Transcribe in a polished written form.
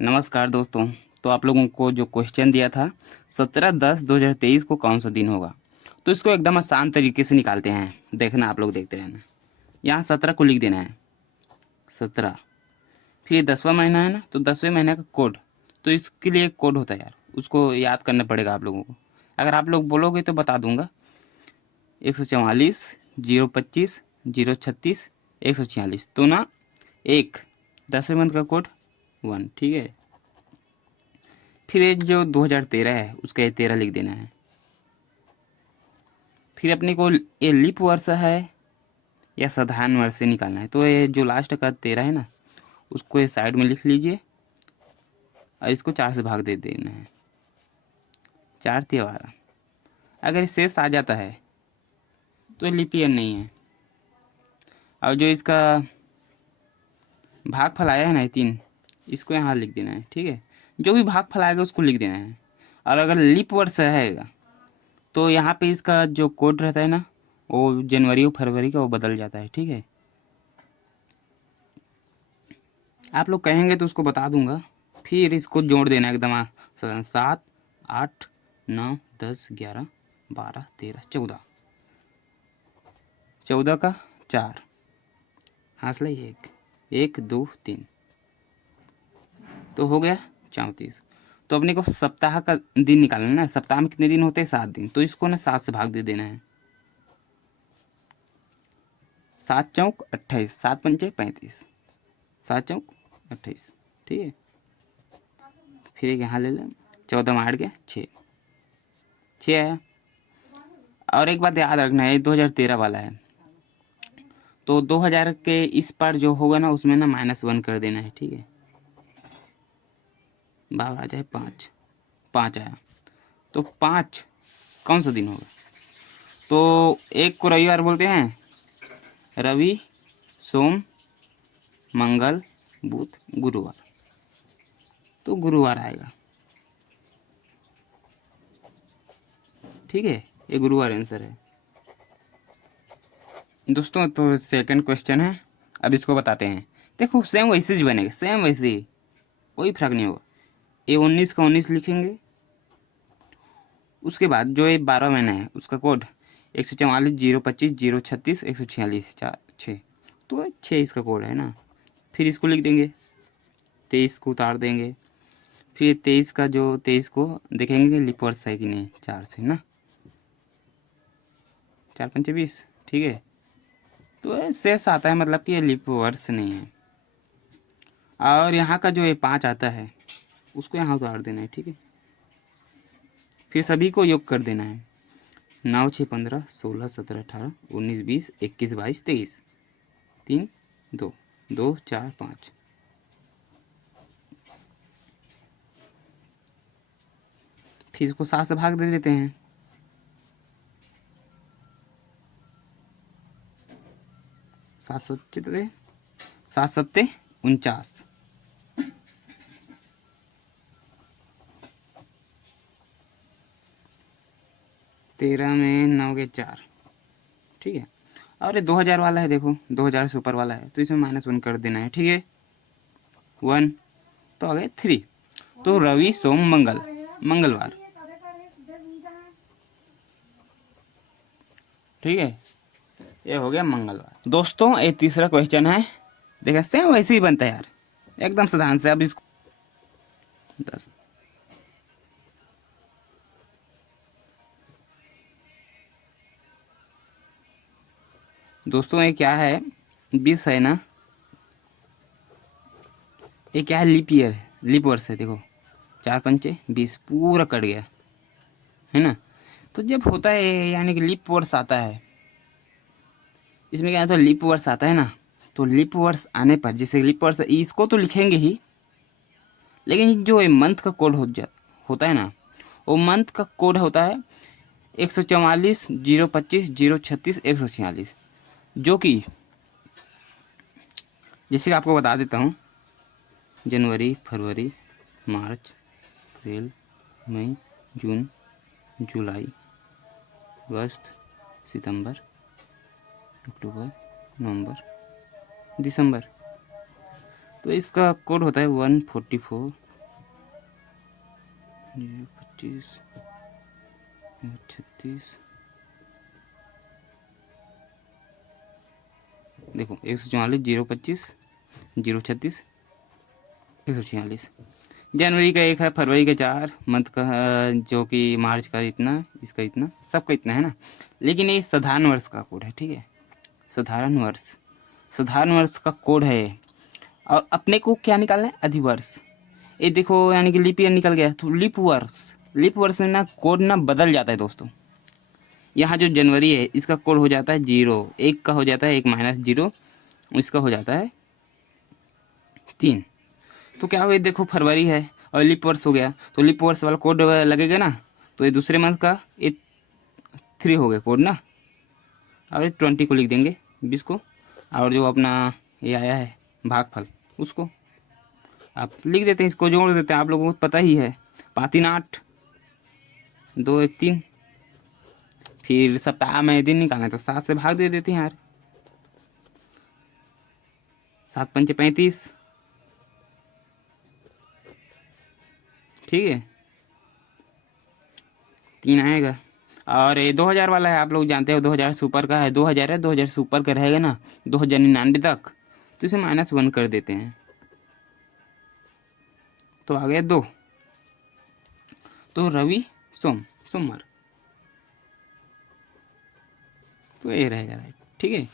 नमस्कार दोस्तों। तो आप लोगों को जो क्वेश्चन दिया था 17/10/2023 को कौन सा दिन होगा, तो इसको एकदम आसान तरीके से निकालते हैं। देखना, आप लोग देखते रहना। यहाँ 17 को लिख देना है, 17। फिर ये 10वां महीना है ना, तो 10वें महीने का कोड, तो इसके लिए एक कोड होता है यार, उसको याद करना पड़ेगा आप लोगों को। अगर आप लोग बोलोगे तो बता दूंगा। 144 025 036 146, तो ना एक 10वें मंथ का कोड 1, ठीक है। फिर ये जो 2013 है उसका ये 13 लिख देना है। फिर अपने को ये लीप वर्ष है या साधारण वर्ष से निकालना है, तो ये जो लास्ट का 13 है ना, उसको ये साइड में लिख लीजिए और इसको 4 से भाग दे देना है। 4 12। अगर ये शेष आ जाता है तो ये लीप ईयर नहीं है। और जो इसका भागफल आया है ना 3, इसको यहाँ लिख देना है, ठीक है। जो भी भागफल आएगा उसको लिख देना है। और अगर लीप वर्ष रहेगा तो यहाँ पे इसका जो कोड रहता है ना, वो जनवरी और फरवरी का वो बदल जाता है, ठीक है। आप लोग कहेंगे तो उसको बता दूंगा। फिर इसको जोड़ देना एकदम 7 8 9 10 11 12 13 14, 14 का 4, हाथ लाई 1 1 2 3, तो हो गया 34। तो अपने को सप्ताह का दिन निकालना है ना। सप्ताह में कितने दिन होते हैं? 7 दिन। तो इसको ना 7 से भाग दे देना है। 7 चौक 28, 7 पंचे 35, 7 चौक 28, ठीक है। फिर एक यहाँ ले लें, 14 में 8 गया 6, 6 आया। और एक बात याद रखना है, 2013 वाला है, तो 2000 के इस पर जो होगा ना उसमें ना -1 कर देना है, ठीक है। बाबर आ जाए 5, 5 आया। तो 5 कौन सा दिन होगा? तो एक को रविवार बोलते हैं, रवि सोम मंगल बुध गुरुवार, तो गुरुवार आएगा, ठीक है। ये गुरुवार आंसर है दोस्तों। तो सेकंड क्वेश्चन है, अब इसको बताते हैं। देखो सेम वैसे ही बनेगा, सेम वैसे ही, कोई फर्क नहीं होगा। ये 19 का 19 लिखेंगे। उसके बाद जो ये 12 महीना है उसका कोड 144 025 036 146 4 6, तो 6 इसका कोड है ना। फिर इसको लिख देंगे, 23 को उतार देंगे। फिर 23 का जो 23 को देखेंगे लिप वर्ष है कि नहीं, 4 से ना, 4 पंचे 20, ठीक है। तो ये शेष आता है, मतलब कि ये लिप वर्ष नहीं है। और यहाँ का जो ये 5 आता है उसको यहाँ उतार देना है, ठीक है। फिर सभी को योग कर देना है। 9 6 15 16 17 18 19 20 21 22 23, 3 2 2 4 5। फिर इसको 7 से भाग दे देते हैं। 7 सत्ते 7 सत्ते 49, 13 में 9 के 4, ठीक है। और ये 2000 वाला है, देखो 2000 से ऊपर वाला है, तो इसमें -1 कर देना है, ठीक है। 1, तो आ गए 3। तो रवि सोम मंगल, मंगलवार, ठीक है। ये हो गया मंगलवार। दोस्तों ये तीसरा क्वेश्चन है, देखा सेम वैसे ही बनता है यार, एकदम साधारण से। अब इसको 10, दोस्तों ये क्या है, 20 है ना, ये क्या है, लीप ईयर है, लीप वर्ष है। देखो 4 पंचे 20 पूरा कट गया, है ना। तो जब होता है यानी कि लीप वर्ष आता है, इसमें क्या है, तो लीप वर्ष आता है ना, तो लीप वर्ष आने पर जैसे लीप वर्ष इसको तो लिखेंगे ही, लेकिन जो ये मंथ का कोड होता है ना, वो मंथ का कोड होता है 144 025 036 146, जो कि जैसे कि आपको बता देता हूँ, जनवरी फरवरी मार्च अप्रैल मई जून जुलाई अगस्त सितंबर अक्टूबर नवंबर दिसंबर, तो इसका कोड होता है 144 025 36, देखो 144 025 036 146। जनवरी का 1 है, फरवरी का 4, मंथ का जो कि मार्च का इतना, इसका इतना, सबका इतना है ना। लेकिन ये साधारण वर्ष का कोड है, ठीक है, साधारण वर्ष का कोड है ये। और अपने को क्या निकालना है, अधिवर्ष। ये देखो यानी कि लीप ईयर निकल गया, तो लीप वर्ष में ना कोड ना बदल जाता है दोस्तों। यहाँ जो जनवरी है इसका कोड हो जाता है 0, 1 का हो जाता है 1 माइनस 0, इसका हो जाता है 3। तो क्या हुआ, देखो फरवरी है और लीप वर्ष हो गया, तो लीप वर्ष वाला कोड लगेगा ना। तो ये दूसरे मंथ का ये 3 हो गया कोड ना, और ये 20 को लिख देंगे, 20 को। और जो अपना ये आया है भागफल, उसको आप लिख देते हैं, इसको जोड़ देते हैं, आप लोगों को पता ही है। 5 3 8 2 1 3। फिर सप्ताह में दिन निकालना है तो 7 से भाग दे देते हैं यार, 7 पंचे 35, ठीक है, 3 आएगा। और ये 2000 वाला है, आप लोग जानते हो 2000 सुपर का है, 2000 है, 2000 सुपर का रहेगा ना 2099 तक, तो इसे -1 कर देते हैं, तो आ गया 2। तो रवि सोमवार, तो ये रहेगा राइट, ठीक है।